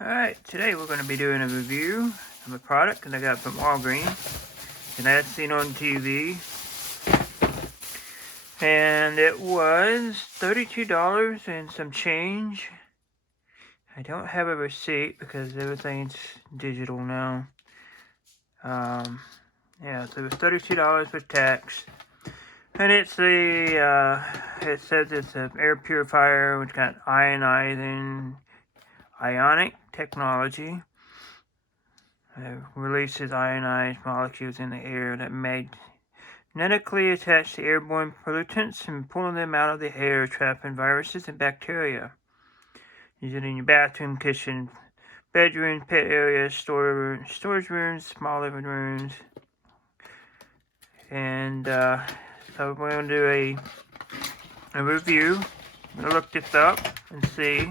Alright, today we're going to be doing a review of a product that I got from Walgreens, and that's seen on TV, and it was $32 and some change. I don't have a receipt because everything's digital now. Yeah, so it was $32 with tax, and it's it says it's an air purifier which got ionic technology. Releases ionized molecules in the air that magnetically attach to airborne pollutants and pulling them out of the air, trapping viruses and bacteria. Use it in your bathroom, kitchen, bedroom, pet areas, storage rooms, small living rooms. And so we're going to do a review. I'm going to look this up and see.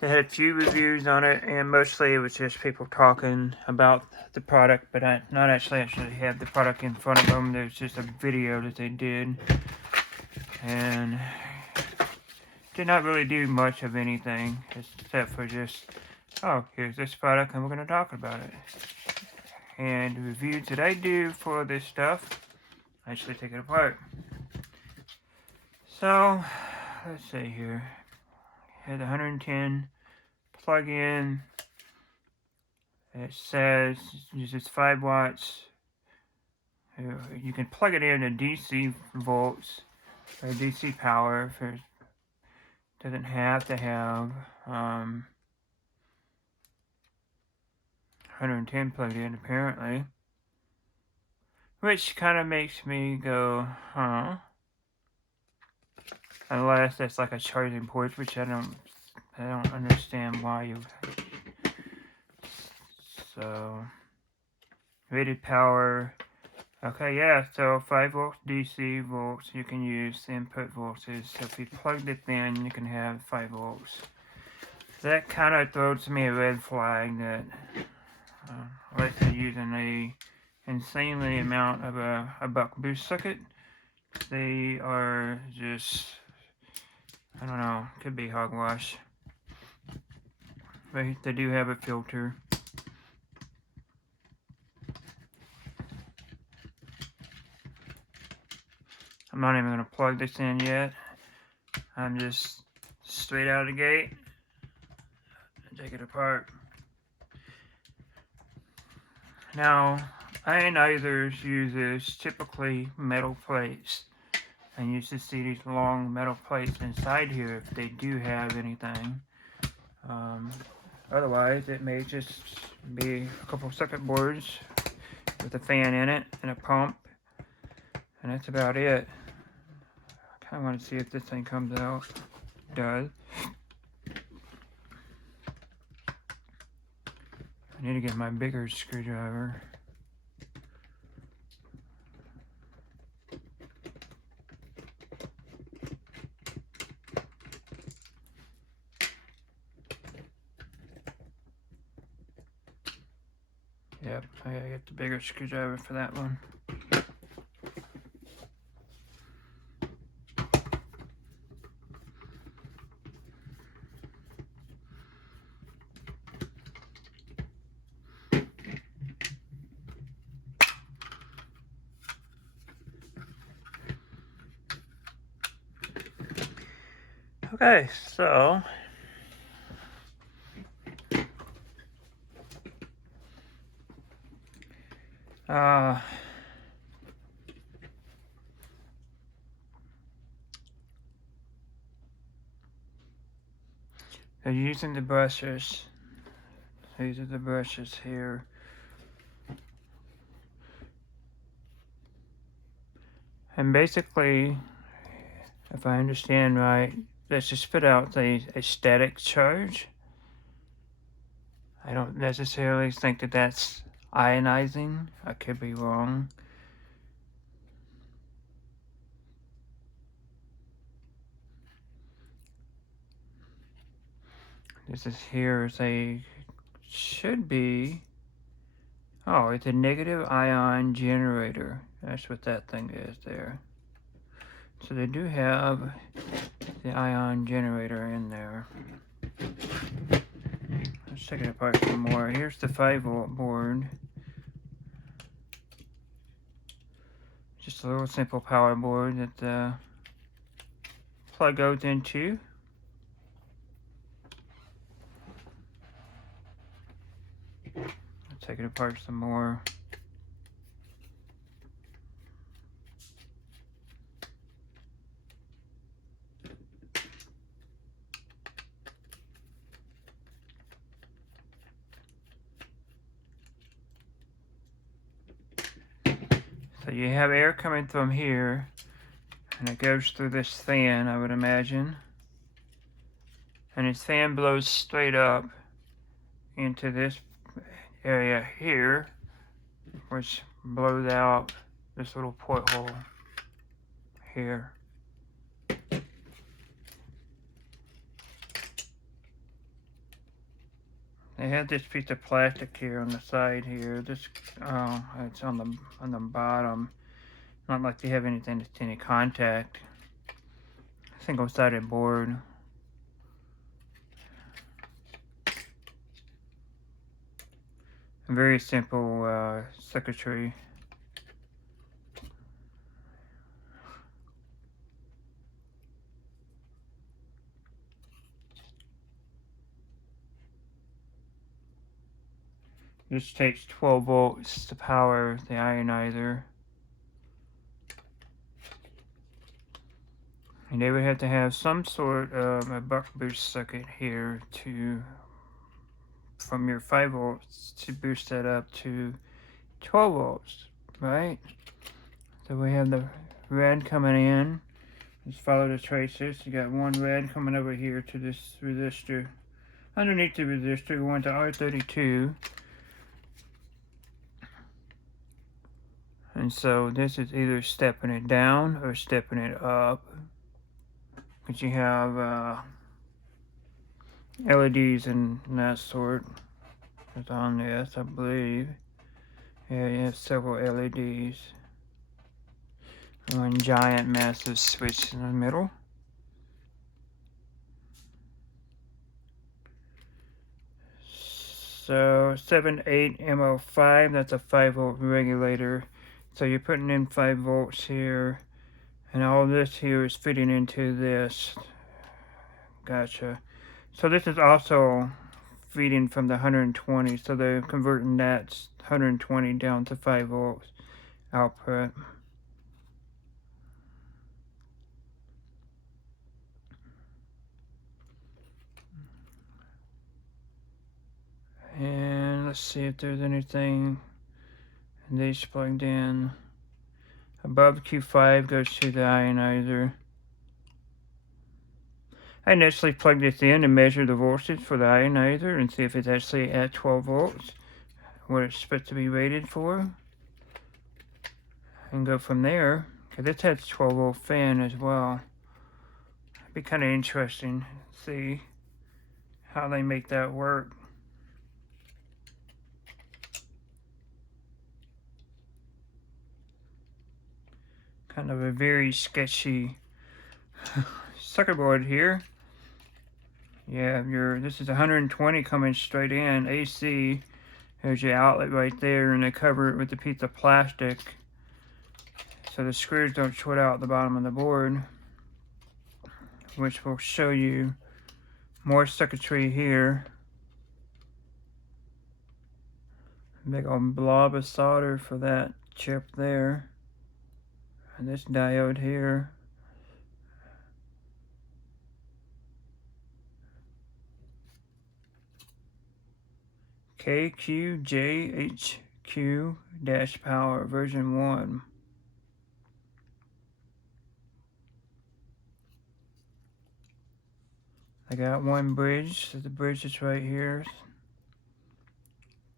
They had a few reviews on it, and mostly it was just people talking about the product, but not actually have the product in front of them. There's just a video that they did, and did not really do much of anything except for just, oh, here's this product, and we're going to talk about it. And the reviews that I do for this stuff, I actually take it apart. So, let's see here. Had 110 plug-in. It says it uses 5 watts. You can plug it in to DC volts or DC power. If it doesn't have to have 110 plugged in, apparently. Which kind of makes me go, huh? Unless that's like a charging port, which I don't understand why you. So, rated power. Okay, yeah, so 5 volts DC volts you can use the input voltage. So if you plugged it in, you can have 5 volts. That kind of throws me a red flag that unless they're using a insanely amount of a buck boost circuit, they are just, I don't know, could be hogwash. But they do have a filter. I'm not even going to plug this in yet. I'm just straight out of the gate and take it apart. Now, ionizers uses typically metal plates. And you should see these long metal plates inside here if they do have anything. Otherwise, it may just be a couple circuit boards with a fan in it and a pump. And that's about it. I kind of want to see if this thing comes out. It does. I need to get my bigger screwdriver. Yep, I gotta get the bigger screwdriver for that one. Okay, so they're using the brushes. These are the brushes here. And basically, if I understand right, let's just spit out a static charge. I don't necessarily think that that's ionizing. I could be wrong. This is here is should be, oh, it's a negative ion generator. That's what that thing is there. So they do have the ion generator in there. Let's take it apart some more. Here's the 5-volt board. Just a little simple power board that the plug goes into. Let's take it apart some more. So you have air coming from here, and it goes through this fan, I would imagine. And this fan blows straight up into this area here, which blows out this little porthole here. They have this piece of plastic here on the side here. This, it's on the bottom. Not like they have anything that's any contact. Single-sided board. Very simple circuitry. This takes 12 volts to power the ionizer. And they would have to have some sort of a buck boost circuit here to, from your 5 volts, to boost that up to 12 volts, right? So we have the red coming in. Just follow the traces. You got one red coming over here to this resistor. Underneath the resistor, we went to R32. And so this is either stepping it down or stepping it up. Because you have LEDs and that sort. It's on this, I believe. Yeah, you have several LEDs. One giant massive switch in the middle. So 78MO5, that's a 5-volt regulator. So you're putting in 5 volts here, and all this here is fitting into this. Gotcha. So this is also feeding from the 120, so they're converting that 120 down to 5 volts output. And let's see if there's anything in these plugged in. Above Q5 goes to the ionizer. I initially plugged this in and measure the voltage for the ionizer and see if it's actually at 12 volts, what it's supposed to be rated for, and go from there, because this has a 12 volt fan as well. It'd be kind of interesting to see how they make that work. Kind of a very sketchy circuit board here. Yeah, this is 120 coming straight in AC. There's your outlet right there, and they cover it with a piece of plastic so the screws don't short out the bottom of the board, which will show you more circuitry here. Big old blob of solder for that chip there, and this diode here. KQJHQ-power version 1. I got one bridge, so the bridge is right here.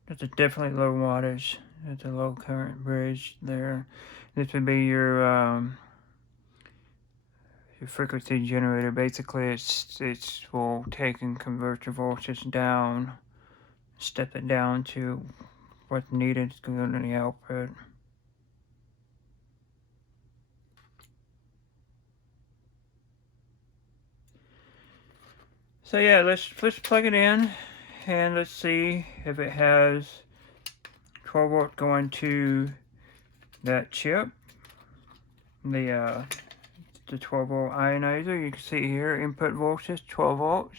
That's a definitely low wattage. It's a low current bridge there. This would be your frequency generator. Basically, it will take and convert your voltage down, step it down to what's needed to go to the output. So yeah, let's plug it in and let's see if it has 12 volt going to that chip. The 12 volt ionizer. You can see here input voltage 12 volts.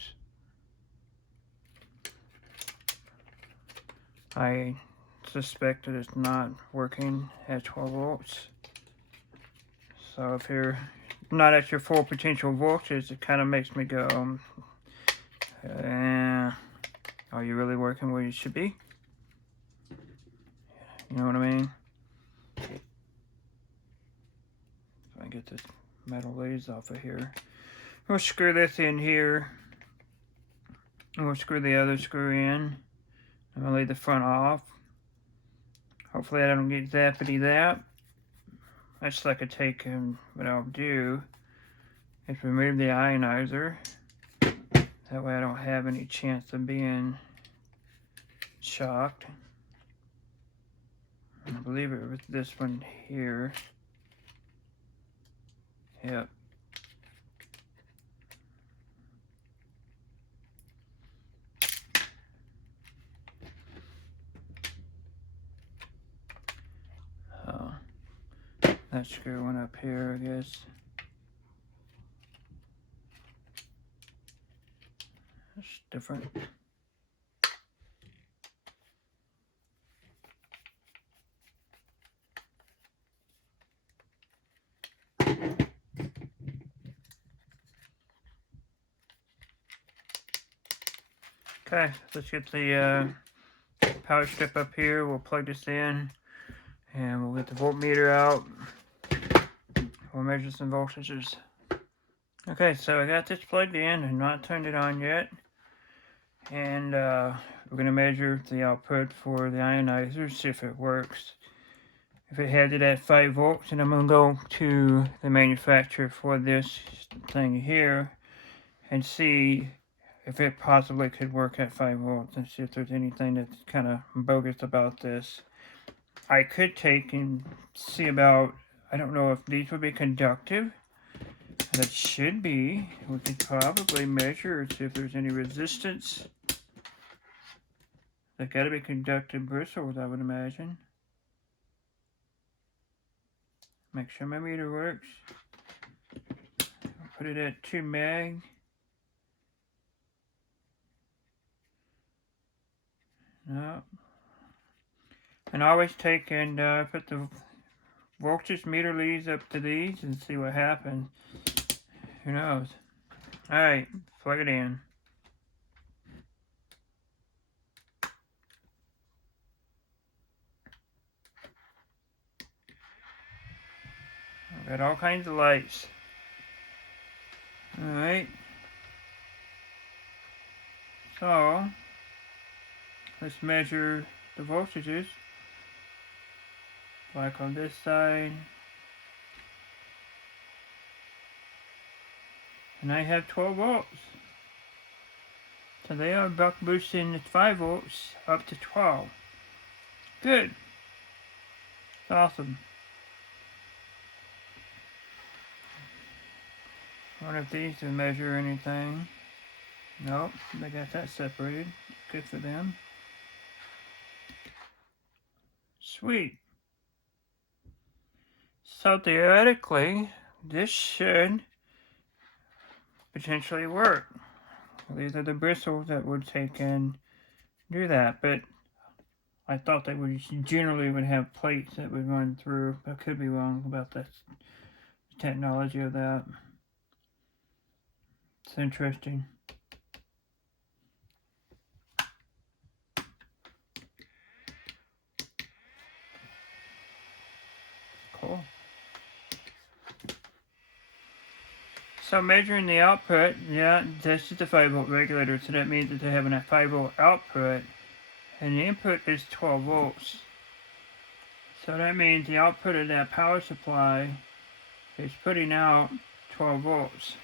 I suspect that it's not working at 12 volts. So if you're not at your full potential voltage, it kind of makes me go, are you really working where you should be? You know what I mean? If I get this metal leads off of here. We'll screw this in here. And we'll screw the other screw in. I'm going to leave the front off. Hopefully I don't get zappity zap. That's like a take, and what I'll do is remove the ionizer. That way I don't have any chance of being shocked. I believe it was this one here. Yep. That screw went up here, I guess. That's different. Okay, let's get the power strip up here. We'll plug this in and we'll get the voltmeter out. We'll measure some voltages. Okay, so I got this plugged in and not turned it on yet. And we're going to measure the output for the ionizer, see if it works. If it has it at 5 volts, and I'm going to go to the manufacturer for this thing here and see if it possibly could work at 5 volts and see if there's anything that's kind of bogus about this. I could take and see about, I don't know if these would be conductive. That should be. We could probably measure see if there's any resistance. They've got to be conductive bristles, I would imagine. Make sure my meter works. I'll put it at 2 meg. No. And always take and put the voltage meter leads up to these and see what happens. Who knows? Alright, plug it in. I've got all kinds of lights. Alright. So, let's measure the voltages. Like on this side. And I have 12 volts. So they are buck boosting the 5 volts up to 12. Good. Awesome. I wonder if these will measure anything. Nope, they got that separated. Good for them. Sweet. So theoretically, this should potentially work. These are the bristles that would take and do that, but I thought they would generally would have plates that would run through. I could be wrong about the technology of that. It's interesting. Cool. So measuring the output, yeah, this is the 5 volt regulator, so that means that they're having a 5 volt output, and the input is 12 volts. So that means the output of that power supply is putting out 12 volts.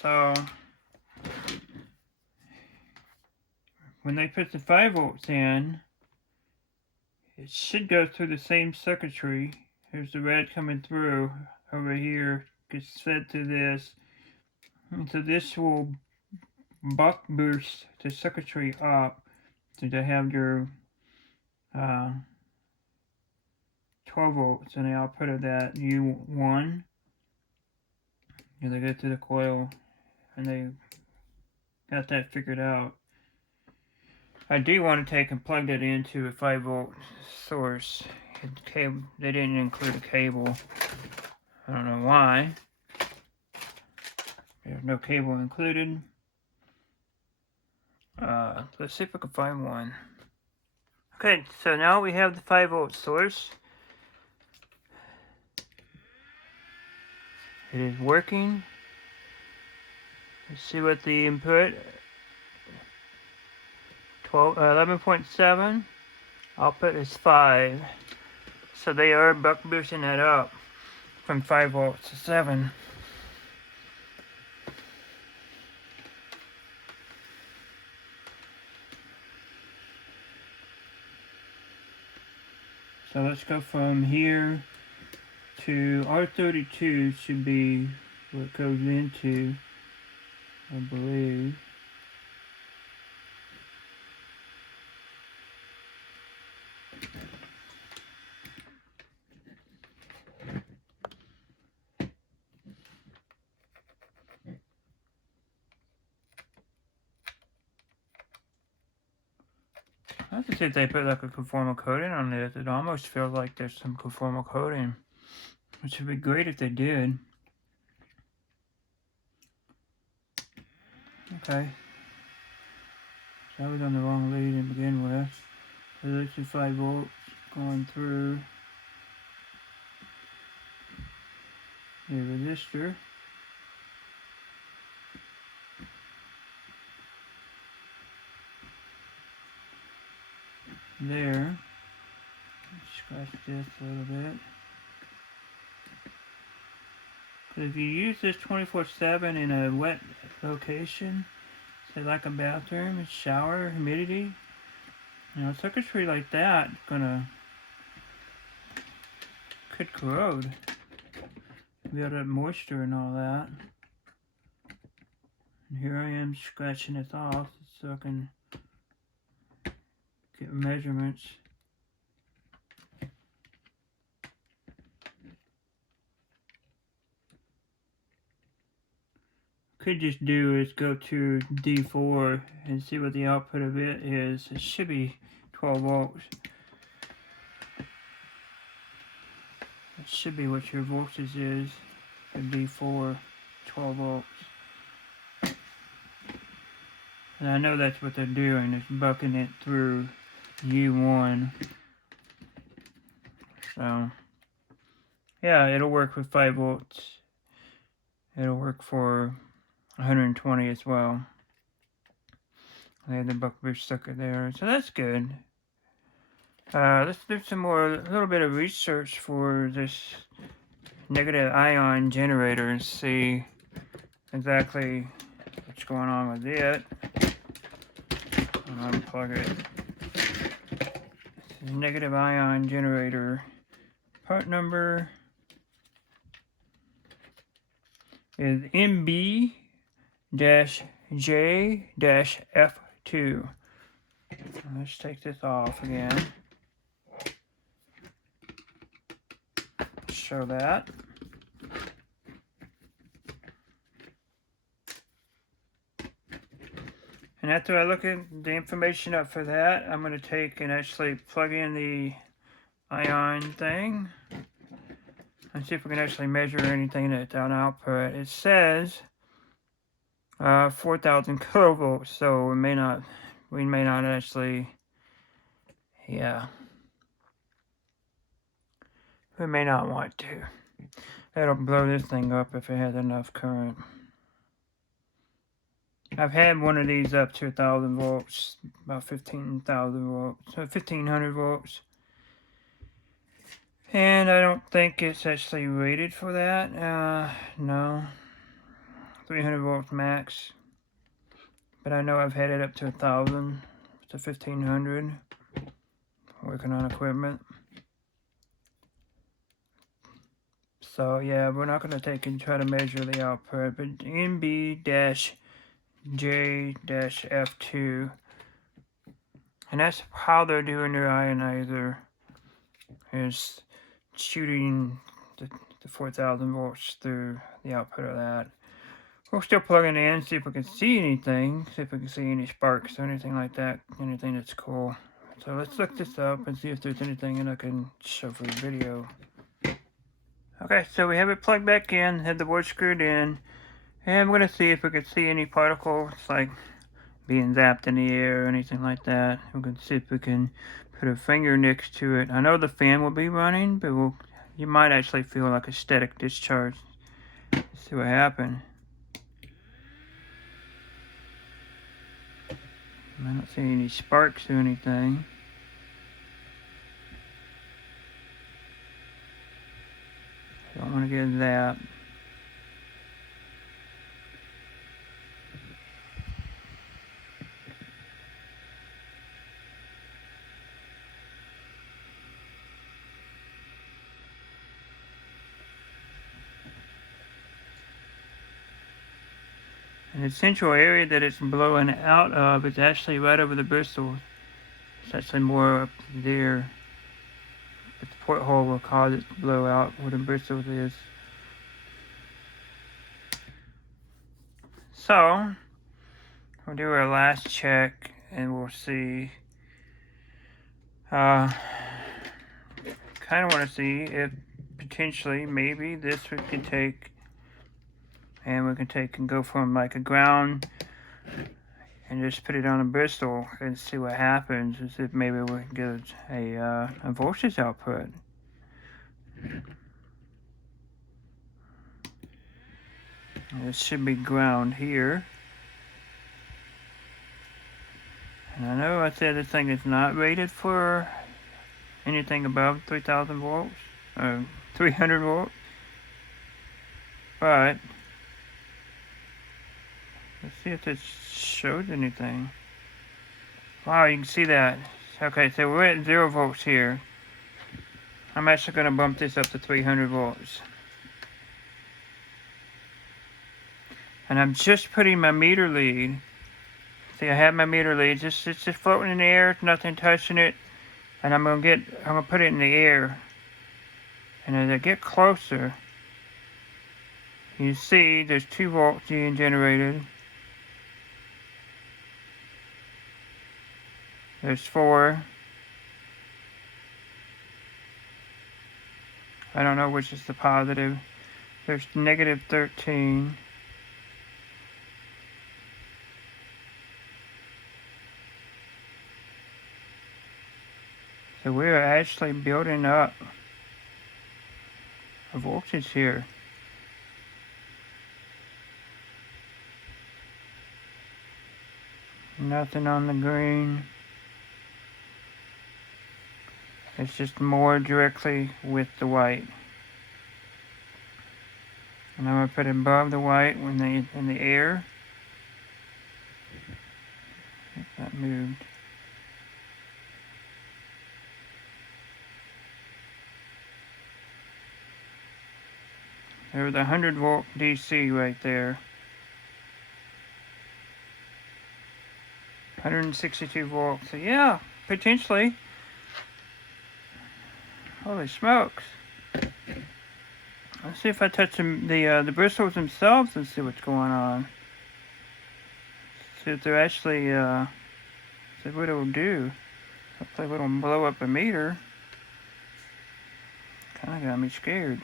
So when they put the 5 volts in, it should go through the same circuitry. Here's the red coming through over here, gets fed to this, And so this will buck boost the circuitry up to have your 12 volts and the output of that U1. And they go to the coil and they got that figured out. I do want to take and plug that into a 5-volt source. They didn't include a cable. I don't know why. There's no cable included. Let's see if we can find one. Okay, so now we have the 5-volt source. It is working. Let's see what the input 11.7. Output is 5. So they are buck boosting that up from 5 volts to 7. So let's go from here to R32 should be what it goes into, I believe. I have to see if they put like a conformal coating on this. It almost feels like there's some conformal coating, which would be great if they did. Okay. So I was on the wrong lead to begin with. So this is 5 volts going through the resistor. There. Scratch this a little bit. Because if you use this 24/7 in a wet location, say like a bathroom, a shower, humidity, circuitry like that could corrode. Build up moisture and all that. And here I am scratching this off so I can get measurements. Could just do is go to D4 and see what the output of it is. It should be 12 volts. It should be what your voltage is for D4, 12 volts. And I know that's what they're doing, is bucking it through U1. So, yeah, it'll work with 5 volts. It'll work for 120 as well. They have the buck boost circuit there, so that's good. Let's do a little bit of research for this negative ion generator and see exactly what's going on with it. I'll unplug it. This is negative ion generator. Part number is MB-J-F2. Let's take this off again. Show that. And after I look at the information up for that, I'm going to take and actually plug in the ion thing and see if we can actually measure anything that's on output. It says 4,000 kilovolts, so we may not actually, yeah, we may not want to. That'll blow this thing up if it has enough current. I've had one of these up to 1,000 volts, about 15,000 volts, so 1,500 volts. And I don't think it's actually rated for that. No. 300 volts max. But I know I've had it up to 1,000 to 1,500 working on equipment. So yeah, we're not going to take and try to measure the output, but NB-J-F2, and that's how they're doing their ionizer, is shooting the 4,000 volts through the output of that. We'll still plug it in, see if we can see anything, see if we can see any sparks or anything like that, anything that's cool. So let's look this up and see if there's anything that I can show for the video. Okay, so we have it plugged back in, have the board screwed in, and we're going to see if we can see any particles like being zapped in the air or anything like that. We're going to see if we can put a finger next to it. I know the fan will be running, but you might actually feel like a static discharge. Let's see what happens. I don't see any sparks or anything. Don't want to get that. And the central area that it's blowing out of is actually right over the bristle. It's actually more up there. But the porthole will cause it to blow out where the bristles is. So, we'll do our last check and we'll see. Kind of want to see if potentially maybe this we can take and we can take and go from like a ground and just put it on a bristle and see what happens, as if maybe we can get a voltage output. This should be ground here. And I know I said this thing is not rated for anything above 3,000 volts, or 300 volts, but let's see if this shows anything. Wow, you can see that. Okay, so we're at 0 volts here. I'm actually going to bump this up to 300 volts. And I'm just putting my meter lead. See, I have my meter lead. It's just floating in the air, nothing touching it. And I'm gonna put it in the air. And as I get closer, you see there's 2 volts being generated. There's 4. I don't know which is the positive. There's negative 13. So we're actually building up a voltage here. Nothing on the green. It's just more directly with the white. And I'm going to put it above the white when in the air. If that moved. There's a 100 volt DC right there. 162 volts. So yeah, potentially. Holy smokes. Let's see if I touch the bristles themselves and see what's going on. See if they're actually, see what it'll do. Hopefully it'll blow up a meter. Kinda got me scared.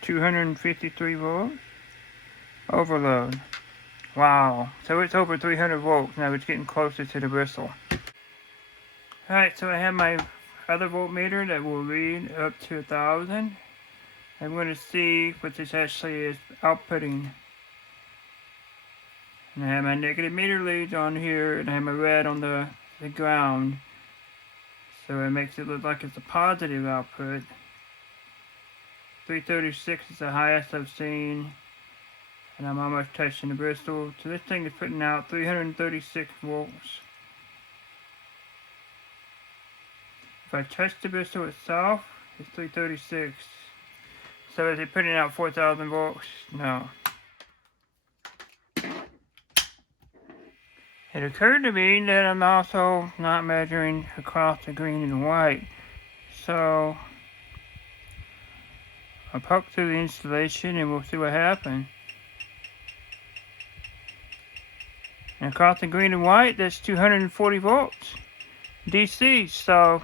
253 volts. Overload. Wow. So it's over 300 volts. Now it's getting closer to the bristle. Alright, so I have my other voltmeter that will read up to 1,000. I'm going to see what this actually is outputting. And I have my negative meter leads on here, and I have my red on the ground. So it makes it look like it's a positive output. 336 is the highest I've seen. And I'm almost touching the bristle. So this thing is putting out 336 volts. If If I touch the pistol itself, it's 336. So is it putting out 4,000 volts? No. It occurred to me that I'm also not measuring across the green and white. So I'll poke through the installation and we'll see what happens. And across the green and white, that's 240 volts DC. So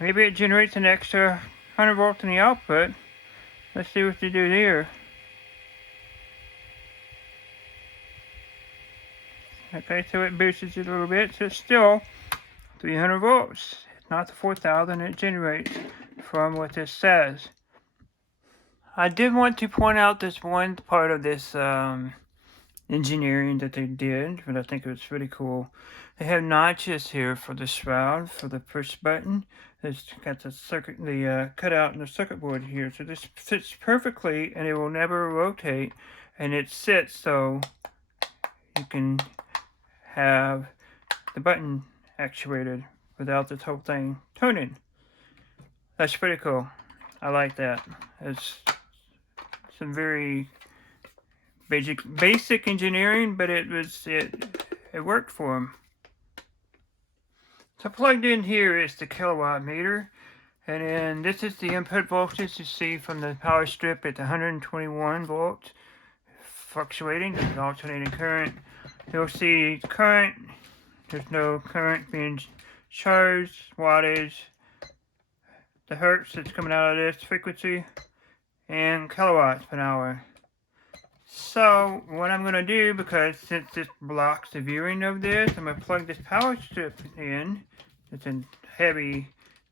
maybe it generates an extra 100 volts in the output. Let's see what they do here. Okay, so it boosts it a little bit, so it's still 300 volts. It's not the 4,000 it generates from what this says. I did want to point out this one part of this engineering that they did, but I think it was really cool. They have notches here for the shroud, for the push button. It's got the cutout in the circuit board here, so this fits perfectly, and it will never rotate, and it sits so you can have the button actuated without this whole thing turning. That's pretty cool. I like that. It's some very basic engineering, but it worked for them. So plugged in here is the kilowatt meter, and then this is the input voltage you see from the power strip at 121 volts, fluctuating, there's alternating current. You'll see current, there's no current being charged, wattage, the hertz that's coming out of this frequency, and kilowatts per hour. So what I'm going to do, because since this blocks the viewing of this, I'm going to plug this power strip in. It's a heavy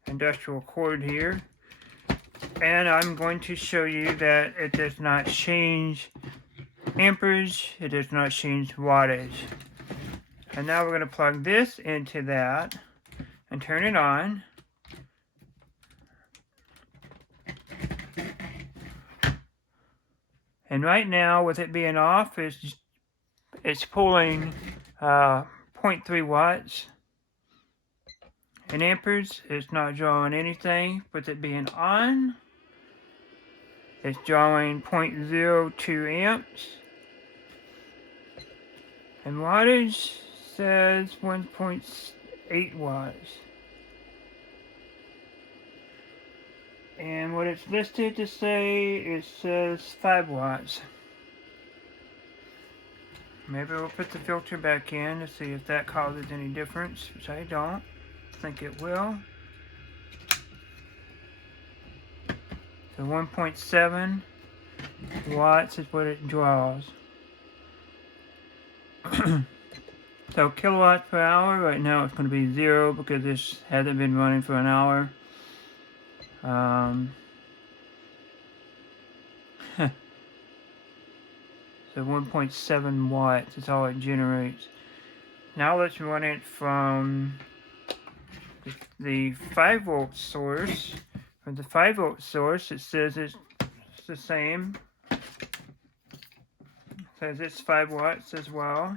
industrial cord here. And I'm going to show you that it does not change amperage, it does not change wattage. And now we're going to plug this into that and turn it on. And right now, with it being off, it's pulling 0.3 watts. In amperes, it's not drawing anything. With it being on, it's drawing 0.02 amps. And wattage says 1.8 watts. And what it's listed to say, it says 5 watts. Maybe we'll put the filter back in to see if that causes any difference, which I don't think it will. So 1.7 watts is what it draws. So kilowatts per hour, right now it's going to be 0 because this hasn't been running for an hour. So 1.7 watts is all it generates. Now let's run it from the 5 volt source. From the 5 volt source, it says it's the same. It says it's 5 watts as well.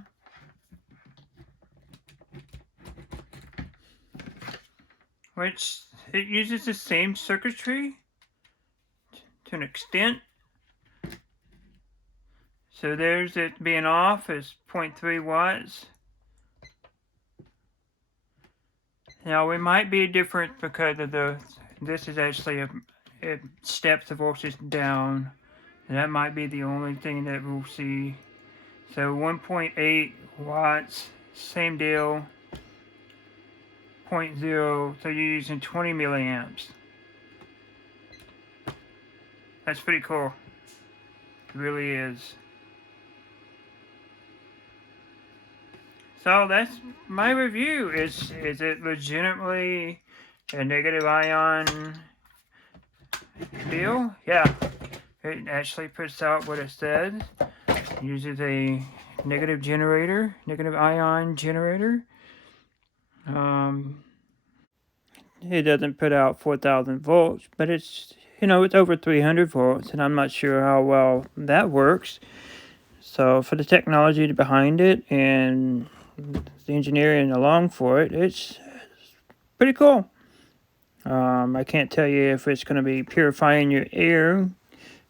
Which it uses the same circuitry to an extent. So there's it being off is 0.3 watts. Now it might be different because of this is actually it steps the voltage down. And that might be the only thing that we'll see. So 1.8 watts, same deal. 0.0, so you're using 20 milliamps. That's pretty cool. It really is. So that's my review. Is it legitimately a negative ion deal? Yeah. It actually puts out what it says. It uses a negative ion generator. It doesn't put out 4,000 volts, but it's over 300 volts, and I'm not sure how well that works. So for the technology behind it and the engineering along for it, it's pretty cool. I can't tell you if it's going to be purifying your air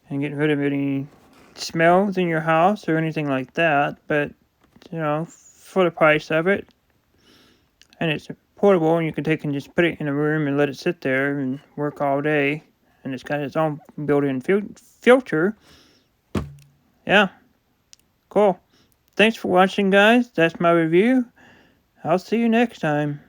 and getting rid of any smells in your house or anything like that, but for the price of it, and it's portable, and you can take and just put it in a room and let it sit there and work all day, and it's got its own built-in filter. Yeah, cool. Thanks for watching, guys. That's my review. I'll see you next time.